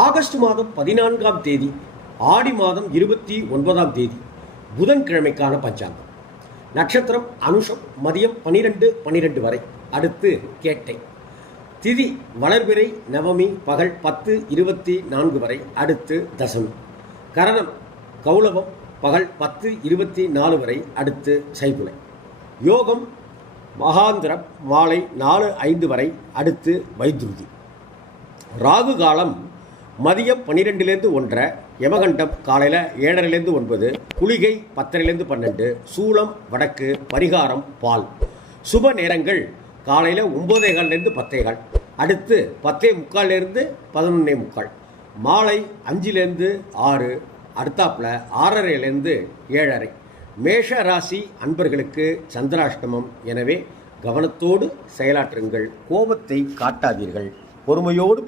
August மாதம் 14ஆம் தேதி ஆடி மாதம் 29ஆம் தேதி புதன்கிழமைக்கான பஞ்சாங்கம். நட்சத்திரம் அனுஷம், மதியம் 12:12 வரை, அடுத்து கேட்டை. திதி வளர்பிறை நவமி பகல் 10:24 வரை, அடுத்து தசமி. கரணம் கௌளவம் பகல் 10:24 வரை, அடுத்து சைபுலை. யோகம் மகாந்திரம் மாலை 4:05 வரை, அடுத்து வைத்ருதி. ராகு காலம் மதியம் 12லேருந்து 1:30, யமகண்டம் காலையில் 7:30லேருந்து 9, குளிகை 10:30லேருந்து 12, சூலம் வடக்கு, பரிகாரம் பால். சுப நேரங்கள் காலையில் 9:15லேருந்து 10:15, அடுத்து 10:45லேருந்து 11:45, மாலை 5லேருந்து 6, அடுத்தாப்பில் 6:30லேருந்து 7:30. மேஷ ராசி அன்பர்களுக்கு சந்திராஷ்டமம். எனவே கவனத்தோடு செயலாற்றுங்கள், கோபத்தை காட்டாதீர்கள், பொறுமையோடு